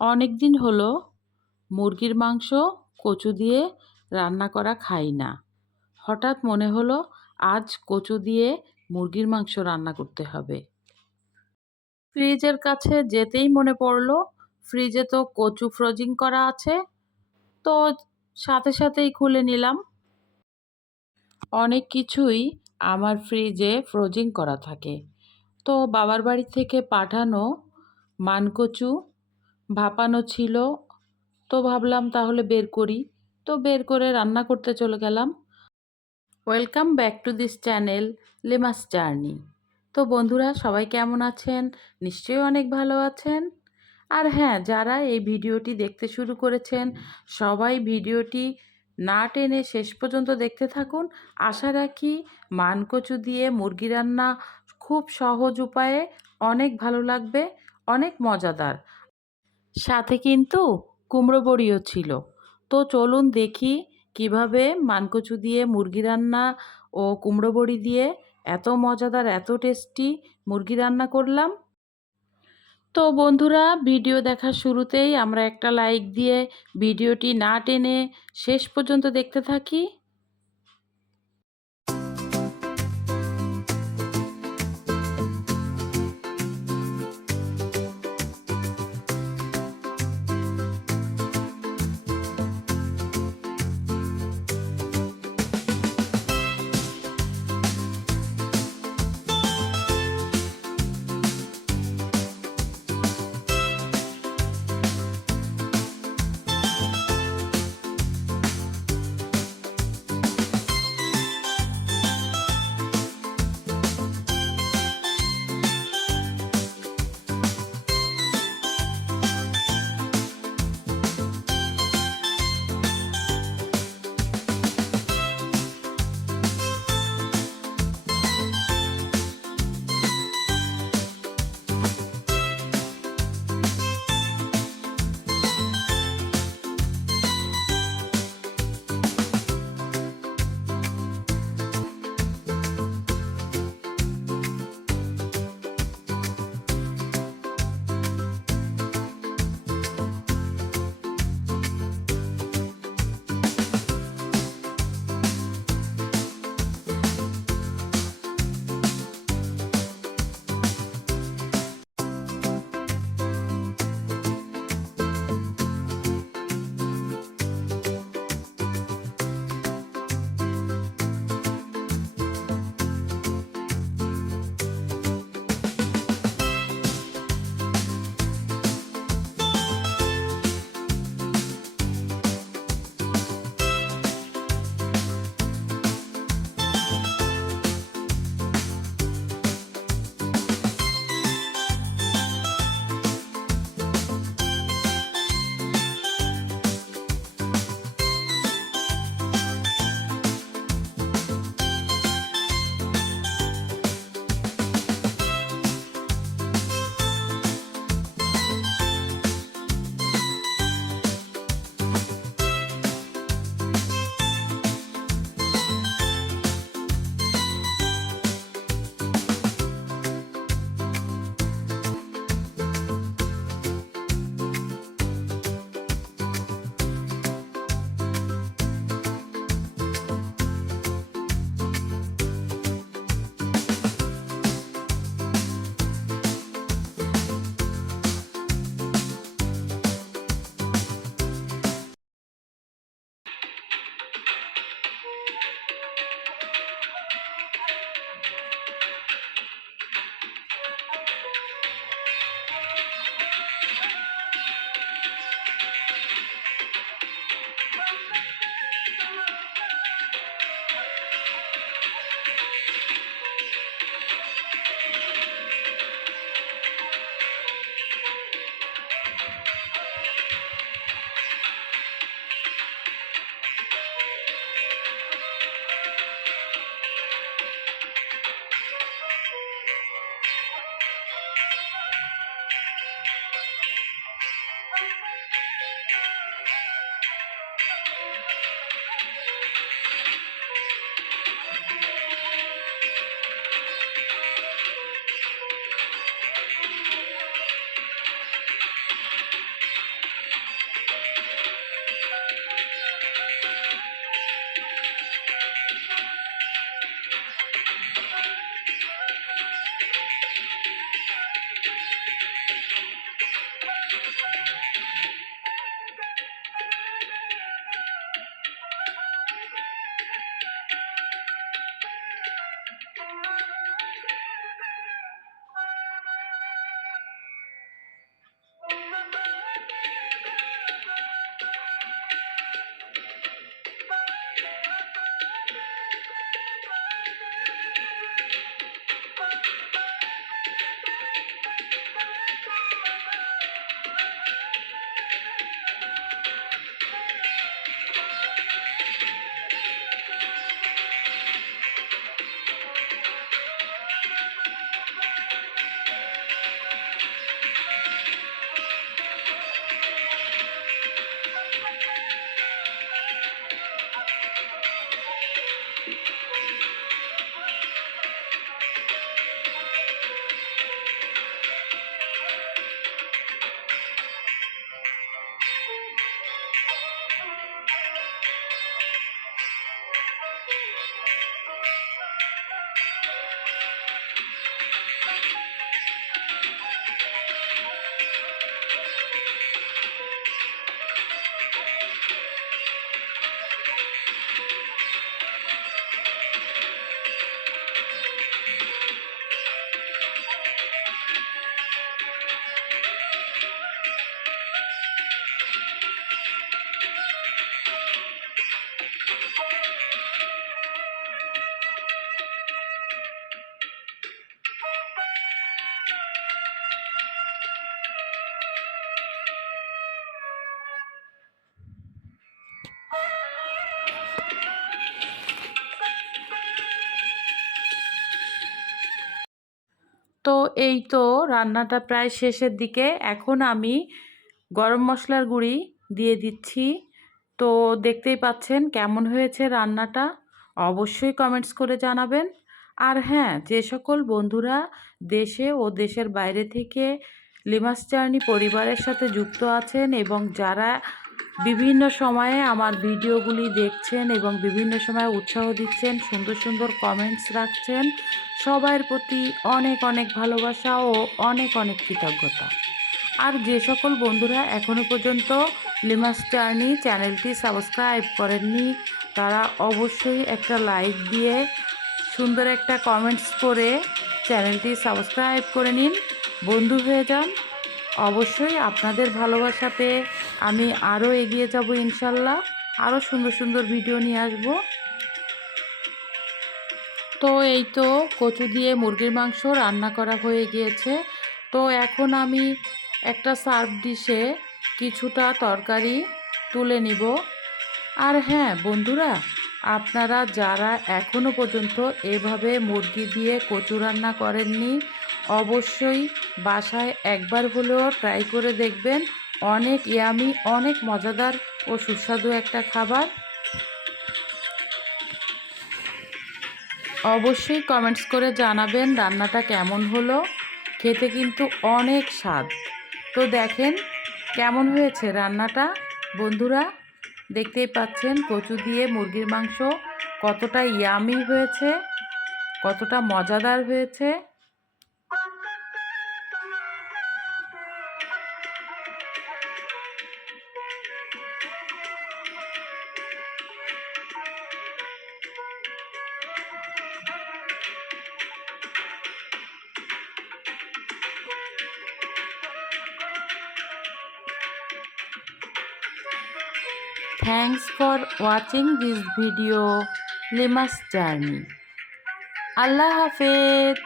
অনেক দিন হলো মুরগির মাংস কচু দিয়ে রান্না করা খাই না। হঠাৎ মনে হলো আজ কচু দিয়ে মুরগির মাংস রান্না করতে হবে। ফ্রিজের কাছে যেতেই মনে পড়লো ফ্রিজে তো কচু ফ্রোজিং করা আছে, তো সাথে সাথেই খুলে নিলাম। অনেক কিছুই আমার ফ্রিজে ফ্রোজিং করা থাকে। তো বাবার বাড়ি থেকে পাঠানো মানকচু ভাপানো ছিল, তো ভাবলাম তাহলে বের করি। তো বের করে রান্না করতে চলে গেলাম। Welcome back to this channel Lima's journey. তো বন্ধুরা সবাই কেমন আছেন? নিশ্চয়ই অনেক ভালো আছেন। আর হ্যাঁ, যারা এই ভিডিওটি দেখতে শুরু করেছেন সবাই ভিডিওটি না টেনে শেষ পর্যন্ত দেখতে থাকুন। আশা রাখি মানকচু দিয়ে মুরগি রান্না খুব সহজ উপায়ে অনেক ভালো লাগবে, অনেক মজাদার। সাথে কিন্তু কুমড়ো বড়িও ছিল। তো চলুন দেখি কিভাবে মানকচু দিয়ে মুরগি রান্না ও কুমড়ো বড়ি দিয়ে এত মজাদার এত টেস্টি মুরগি রান্না করলাম। তো বন্ধুরা ভিডিও দেখার শুরুতেই আমরা একটা লাইক দিয়ে ভিডিওটি না টেনে শেষ পর্যন্ত দেখতে থাকি। তো এই তো রান্নাটা প্রায় শেষের দিকে। এখন আমি গরম মশলার গুঁড়ি দিয়ে দিচ্ছি। তো দেখতেই পাচ্ছেন কেমন হয়েছে রান্নাটা, অবশ্যই কমেন্টস করে জানাবেন। আর হ্যাঁ, যে সকল বন্ধুরা দেশে ও দেশের বাইরে থেকে লিমাস জার্নি পরিবারের সাথে যুক্ত আছেন এবং যারা বিভিন্ন সময়ে আমার ভিডিওগুলি দেখছেন এবং বিভিন্ন সময় উৎসাহ দিচ্ছেন, সুন্দর সুন্দর কমেন্টস রাখছেন, সবার প্রতি অনেক অনেক ভালোবাসা ও অনেক অনেক কৃতজ্ঞতা। আর যে সকল বন্ধুরা এখনও পর্যন্ত লিমাস জার্নি চ্যানেলটি সাবস্ক্রাইব করেননি, তারা অবশ্যই একটা লাইক দিয়ে সুন্দর একটা কমেন্টস করে চ্যানেলটি সাবস্ক্রাইব করে নিন, বন্ধু হয়ে যান। অবশ্যই আপনাদের ভালোবাসা পেয়ে আমি আরও এগিয়ে যাব ইনশাল্লাহ, আরও সুন্দর সুন্দর ভিডিও নিয়ে আসব। তো এই তো কচু দিয়ে মুরগির মাংস রান্না করা হয়ে গিয়েছে। তো এখন আমি একটা সার্ভ ডিশে কিছুটা তরকারি তুলে নিব। আর হ্যাঁ বন্ধুরা, আপনারা যারা এখনও পর্যন্ত এভাবে মুরগি দিয়ে কচু রান্না করেননি, অবশ্যই বাসায় একবার হলেও ট্রাই করে দেখবেন। অনেক ইয়ামি, অনেক মজাদার ও সুস্বাদু একটা খাবার। অবশ্যই কমেন্টস করে জানাবেন রান্নাটা কেমন হলো। খেতে কিন্তু অনেক স্বাদ। তো দেখেন কেমন হয়েছে রান্নাটা বন্ধুরা, দেখতেই পাচ্ছেন কচু দিয়ে মুরগির মাংস কতটা ইয়ামি হয়েছে, কতটা মজাদার হয়েছে। Thanks for watching this video, Lima's Journey. Allah Hafiz.